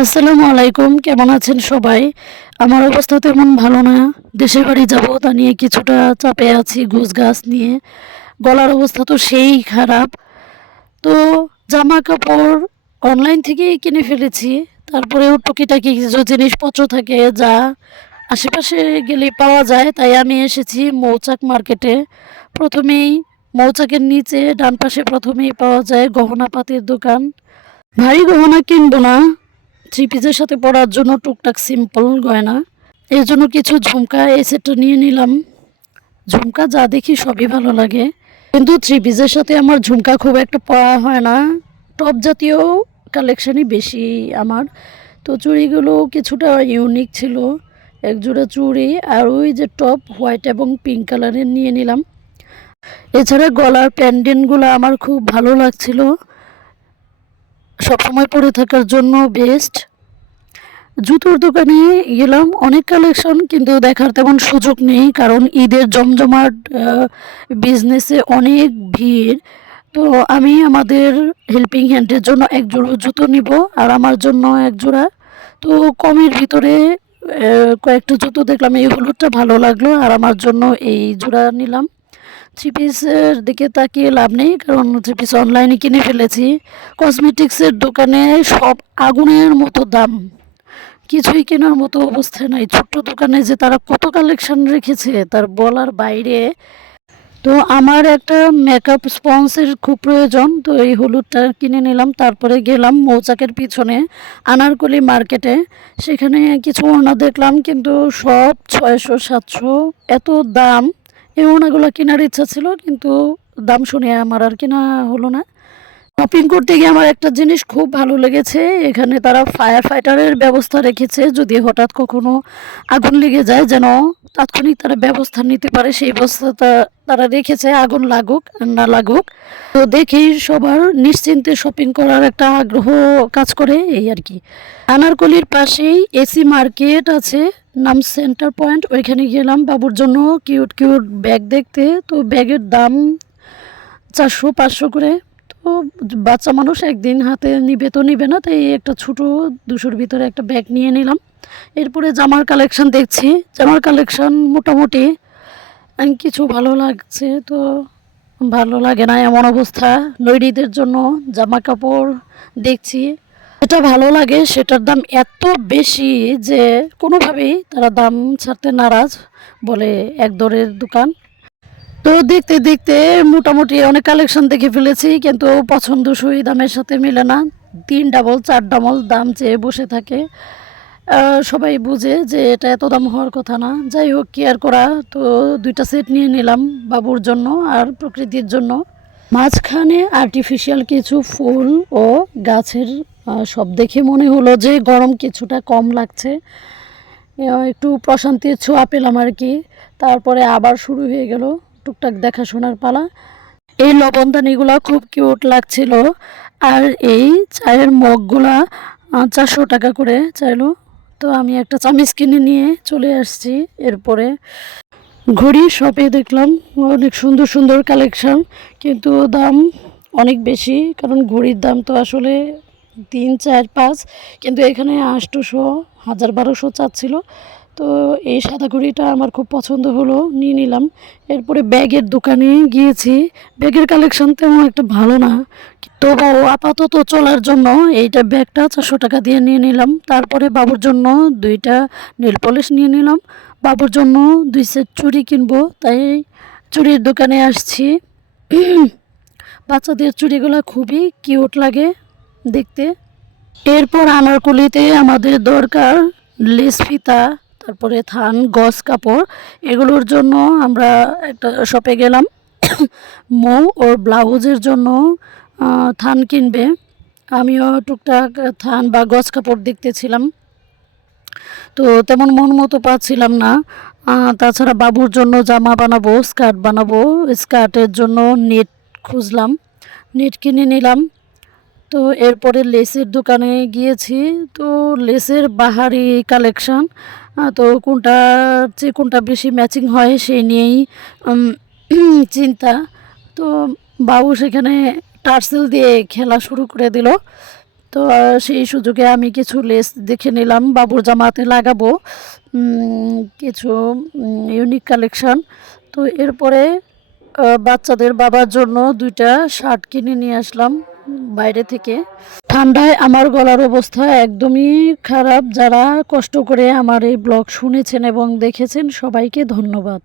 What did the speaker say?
আসসালামু আলাইকুম, কেমন আছেন সবাই? আমার অবস্থা তেমন ভালো না। দেশের বাড়ি যাব তা নিয়ে কিছুটা চাপে আছি গোছগাছ নিয়ে। গলার অবস্থা তো সেই খারাপ। তো জামা কাপড় অনলাইন থেকেই কিনে ফেলেছি। তারপরেও টুকিটাকি কিছু জিনিসপত্র থাকে যা আশেপাশে গেলেই পাওয়া যায়, তাই আমি এসেছি মৌচাক মার্কেটে। প্রথমেই মৌচাকের নিচে ডান পাশে প্রথমেই পাওয়া যায় গহনাপাতির দোকান। ভারী গহনা কিনবো না, থ্রি পিসের সাথে পরার জন্য টুকটাক সিম্পল গয়না। এর জন্য কিছু ঝুমকা এই সেটটা নিয়ে নিলাম। ঝুমকা যা দেখি সবই ভালো লাগে, কিন্তু থ্রি পিসের সাথে আমার ঝুমকা খুব একটা পরা হয় না। টপ জাতীয় কালেকশনই বেশি আমার। তো চুড়িগুলো কিছুটা ইউনিক ছিল, এক জোড়া চুড়ি আর ওই যে টপ হোয়াইট এবং পিঙ্ক কালারের নিয়ে নিলাম। এছাড়া গলার প্যান্ডেন্টগুলো আমার খুব ভালো লাগছিল, সবসময় পরে থাকার জন্য বেস্ট। জুতোর দোকানে গেলাম, অনেক কালেকশন, কিন্তু দেখার তেমন সুযোগ নেই কারণ ঈদের জমজমাট বিজনেসে অনেক ভিড়। তো আমি আমাদের হেল্পিং হ্যান্ডের জন্য এক জোড়া জুতো নিব আর আমার জন্য এক জোড়া। তো কমের ভিতরে কয়েকটা জুতো দেখলাম, এই হলুদটা ভালো লাগলো আর আমার জন্য এই জোড়া নিলাম। থ্রি পিসের দিকে তাকিয়ে লাভ নেই কারণ থ্রি পিস অনলাইনে কিনে ফেলেছি। কসমেটিক্সের দোকানে সব আগুনের মতো দাম, কিছুই কেনার মতো অবস্থায় নাই। ছোট্ট দোকানে যে তারা কত কালেকশন রেখেছে তার বলার বাইরে। তো আমার একটা মেকআপ স্পঞ্জের খুব প্রয়োজন, তো এই হলুদটা কিনে নিলাম। তারপরে গেলাম মৌচাকের পিছনে আনারকলি মার্কেটে। সেখানে কিছু ওড়না দেখলাম, কিন্তু সব 600-700 এত দাম। এই ওড়নাগুলো কেনার ইচ্ছা ছিল, কিন্তু দাম শুনে আমার আর কেনা হলো না। শপিং করতে গিয়ে আমার একটা জিনিস খুব ভালো লেগেছে, এখানে তারা ফায়ার ফাইটারের ব্যবস্থা রেখেছে। যদি হঠাৎ কখনো আগুন লেগে যায় যেন তাৎক্ষণিক তারা ব্যবস্থা নিতে পারে, সেই ব্যবস্থাটা তারা রেখেছে, আগুন লাগুক আর না লাগুক। তো দেখেই সবার নিশ্চিন্তে শপিং করার একটা আগ্রহ কাজ করে, এই আর কি। আনারকলির পাশেই এসি মার্কেট আছে, নাম সেন্টার পয়েন্ট। ওইখানে গেলাম বাবুর জন্য কিউট কিউট ব্যাগ দেখতে। তো ব্যাগের দাম 400-500 করে। তো বাচ্চা মানুষ একদিন হাতে নিবে তো নিবে না, তাই একটা ছোটো 200-র ভিতরে একটা ব্যাগ নিয়ে নিলাম। এরপরে জামার কালেকশন দেখছি, জামার কালেকশন মোটামুটি কিছু ভালো লাগছে, তো ভালো লাগে না এমন অবস্থা। নৈরিদের জন্য জামা কাপড় দেখছি, যেটা ভালো লাগে সেটার দাম এত বেশি যে কোনোভাবেই তারা দাম ছাড়তে নারাজ, বলে এক দরের দোকান। তো দেখতে দেখতে মোটামুটি অনেক কালেকশন দেখে ফেলেছি, কিন্তু পছন্দসই দামের সাথে মিলে না। 3 ডাবল 4 ডাবল দাম চেয়ে বসে থাকে। সবাই বুঝে যে এটা এত দাম হওয়ার কথা না। যাই হোক, কি আর করা। তো 2টা সেট নিয়ে নিলাম বাবুর জন্য আর প্রকৃতির জন্য। মাঝখানে আর্টিফিশিয়াল কিছু ফুল ও গাছের সব দেখে মনে হলো যে গরম কিছুটা কম লাগছে, একটু প্রশান্তির ছোঁয়া পেলাম আর কি। তারপরে আবার শুরু হয়ে গেল টুকটাক দেখাশোনার পালা। এই লবণদানিগুলা খুব কিউট লাগছিল, আর এই চায়ের মগগুলা 400 টাকা করে চাইলো। তো আমি একটা চামিচ কিনে নিয়ে চলে আসছি। এরপরে ঘড়ি শপে দেখলাম অনেক সুন্দর সুন্দর কালেকশন, কিন্তু দাম অনেক বেশি, কারণ ঘড়ির দাম তো আসলে 3, 4, 5, কিন্তু এখানে 800, 1000, 1200 চাচ্ছিল। তো এই সাদা ঘড়িটা আমার খুব পছন্দ হলো, নিয়ে নিলাম। এরপরে ব্যাগের দোকানে গিয়েছি, ব্যাগের কালেকশন তেমন একটা ভালো না, তবুও আপাতত চলার জন্য এইটা ব্যাগটা 400 টাকা দিয়ে নিয়ে নিলাম। তারপরে বাবুর জন্য 2টা নেল পলিশ নিয়ে নিলাম। বাবুর জন্য 2 সেট চুড়ি কিনবো, তাই চুড়ির দোকানে আসছি। বাচ্চাদের চুড়িগুলো খুবই কিউট লাগে দেখতে। এরপর আনারকলিতে আমাদের দরকার লেস ফিতা, তারপরে থান, গজ কাপড়। এগুলোর জন্য আমরা একটা শপে গেলাম। মৌ ওর ব্লাউজের জন্য থান কিনবে, আমিও টুকটাক থান বা গজ কাপড় দেখতেছিলাম, তো তেমন মন মতো পাচ্ছিলাম না। তাছাড়া বাবুর জন্য জামা বানাবো, স্কার্ট বানাবো, স্কার্টের জন্য নেট খুঁজলাম, নেট কিনে নিলাম। তো এরপরে লেসের দোকানে গিয়েছি, তো লেসের বাহারি কালেকশন, তো কোনটার চেয়ে কোনটা বেশি ম্যাচিং হয় সেই নিয়েই চিন্তা। তো বাবু সেখানে টার্সেল দিয়ে খেলা শুরু করে দিল। তো সেই সুযোগে আমি কিছু লেস দেখে নিলাম, বাবুর জামাতে লাগাবো কিছু ইউনিক কালেকশন। তো এরপরে বাচ্চাদের বাবার জন্য 2টা শার্ট কিনে নিয়ে আসলাম বাইরে থেকে। ঠান্ডায় আমার গলার অবস্থা একদমই খারাপ। যারা কষ্ট করে আমার এই ব্লগ শুনেছেন এবং দেখেছেন সবাইকে ধন্যবাদ।